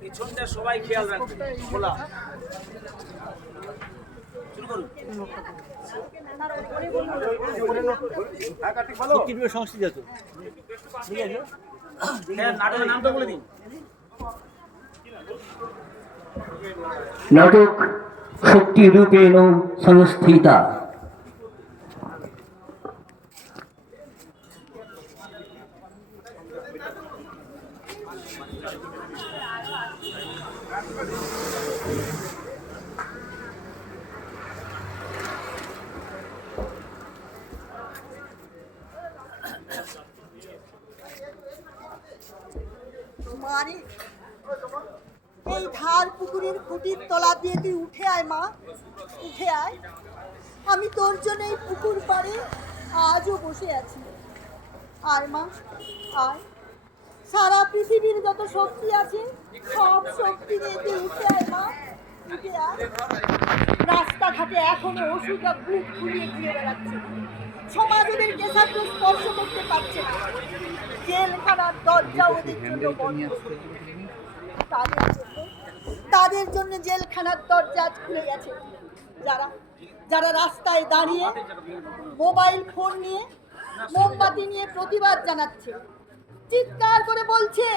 পিছনটা সবাই খেয়াল রাখবে। খোলা সংস্কৃতি আছে, ঠিক আছে। নাটকের নামটা বলে দিন। নাটক শক্তিরূপেণ সংস্থিতা। মারে এই ধার পুকুরের খুঁটির তলা দিয়ে তুই উঠে আয় মা, উঠে আয়। আমি তোর জন্য এই পুকুর পাড়ে আজও বসে আছি। আয় মা আয়, সারা পৃথিবীর যত শক্তি আছে সব শক্তি নিয়ে তুই উঠে আয় মা, উঠে আয়। রাস্তাঘাটে এখনো ওষুধরা বুক ফুলিয়ে ঘুরে বেড়াচ্ছে, সমাজ ওদের কেশাগ্র স্পর্শ করতে পারছে না। জেলখানার দরজা ওদের জন্য বন্ধ। তাদের জন্য জেলখানার দরজা খুলে গেছে। যারা যারা রাস্তায় দাঁড়িয়ে মোবাইল ফোন নিয়ে মোমবাতি নিয়ে প্রতিবাদ জানাচ্ছে, চিৎকার করে বলছে,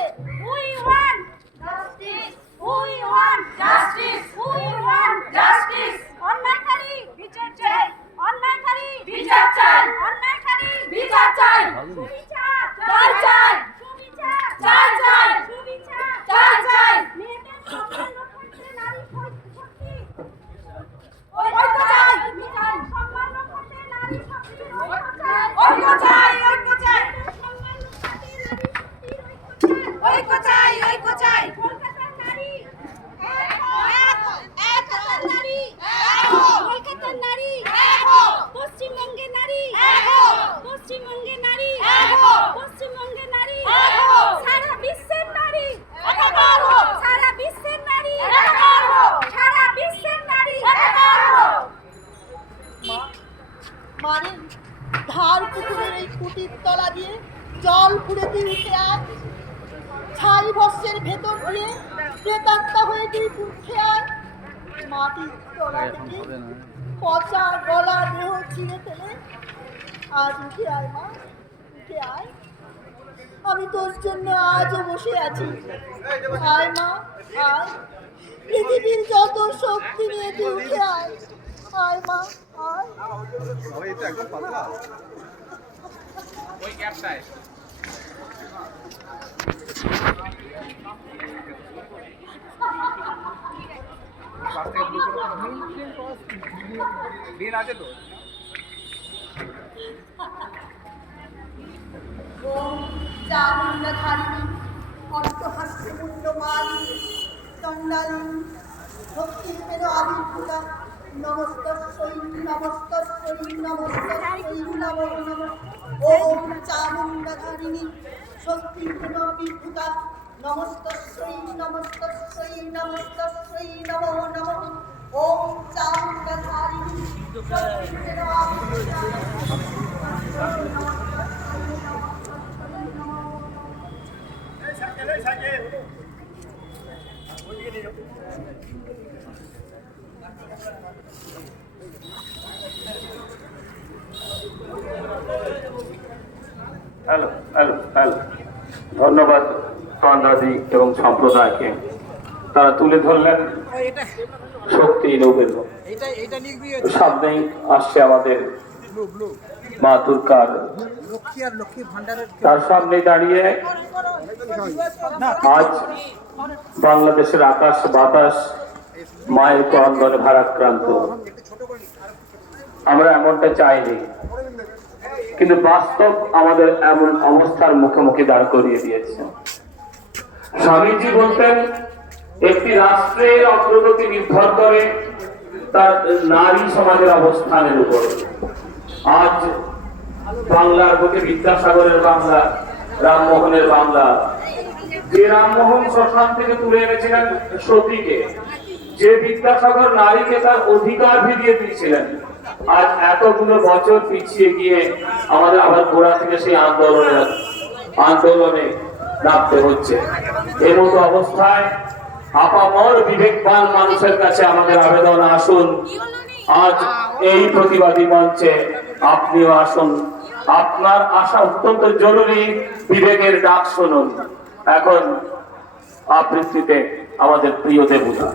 We want justice! We want justice! We want justice! অন্যায়কারী বিচার চাই! অন্যায়কারী বিচার চাই! অন্যায়কারী বিচার চাই! সুবিচার চাই চাই! সুবিচার চাই চাই! সুবিচার চাই চাই! মেয়েদের সম্মান রক্ষার্থে নারী শক্তি ঐক্য চাই! সম্মান রক্ষার্থে নারী শক্তি ঐক্য চাই! ঐক্য চাই! সম্মান রক্ষার্থে নারী শক্তির ঐক্য চাই! ঐক্য চাই! কলকাতার নারী এক হও! এক কলকাতার নারী এক হও! কলকাতার নারী এক হও! পশ্চিমবঙ্গের নারী এক হও! পশ্চিমবঙ্গের নারী এক হও! পশ্চিমবঙ্গের নারী এক হও! সারা বিশ্বের নারী একাকার হও! সারা বিশ্বের নারী একাকার হও! সারা বিশ্বের নারী একাকার হও! মানে ধার পুকুরের এই কুটির তলা দিয়ে জল ফুড়ে তুই উঠে আয়। ছাই ভস্যের ভেতর দিয়ে প্রেতাত্মা হয়ে তুই উঠে আয়। মাটির তলা থেকে পচা গলা দেহ ছিঁড়ে ফেলে আজ উঠে আয় মা, উঠে আয়। আমি তোর জন্য আজও বসে আছি। আয় মা আয়, পৃথিবীর যত শক্তি নিয়ে তুই উঠে আয়। আয় মা আয়। ওই ক্যাপটায় দিন আছে তো। চামুণ্ডাধারিণী অট্টহাস্যে মুণ্ডমালিনী চণ্ডালিনী ভক্তিরূপেণ আবির্ভূতা নমস্তস্যৈ নমস্তস্যৈ নমস্তস্যৈ নমো নমঃ। ওম চামুণ্ডাধারিণী শক্তিরূপেণ আবির্ভূতা নমস্তস্যৈ নমস্তস্যৈ নমস্তস্যৈ নমো নমঃ। ওম চামুণ্ডাধারিণী শক্তিরূপেণ আবির্ভূতা হ্যালো হ্যালো হ্যালো ধন্যবাদ সন্ধ্যাদি এবং সম্প্রদায়কে, তারা তুলে ধরলেন শক্তি নৌবের। সামনেই আসছে আমাদের মা দুর্গার, তার সামনে দাঁড়িয়ে আজ বাংলাদেশের আকাশ বাতাস মায়ের ক্রন্দনে ভারাক্রান্ত। আমরা এমনটা চাইনি, কিন্তু বাস্তব আমাদের এমন অবস্থার মুখোমুখি দাঁড় করিয়ে দিয়েছে। স্বামীজি বলতেন, একটি রাষ্ট্রের অগ্রগতি নির্ভর করে তার নারী সমাজের অবস্থানের উপর। আজ বাংলার বুকে বিদ্যাসাগরের বাংলা, রামমোহনের বাংলা, যে রামমোহন শ্মশান থেকে তুলে এনেছিলেন সতীকে, যে বিদ্যাসাগর নারীকে তার অধিকার ফিরিয়ে দিয়েছিলেন, আজ এতগুলো বছর পিছিয়ে গিয়ে আমাদের আবার গোড়া থেকে সেই আন্দোলনে নামতে হচ্ছে। এই মতো অবস্থায় আপামর বিবেকবান মানুষের কাছে আমাদের আবেদন, আসুন আজ এই প্রতিবাদী মঞ্চে আপনিও আসুন। আপনার আসা অত্যন্ত জরুরি, বিবেকের ডাক শুনুন। এখন আবৃত্তিতে আমাদের প্রিয় দেবতা।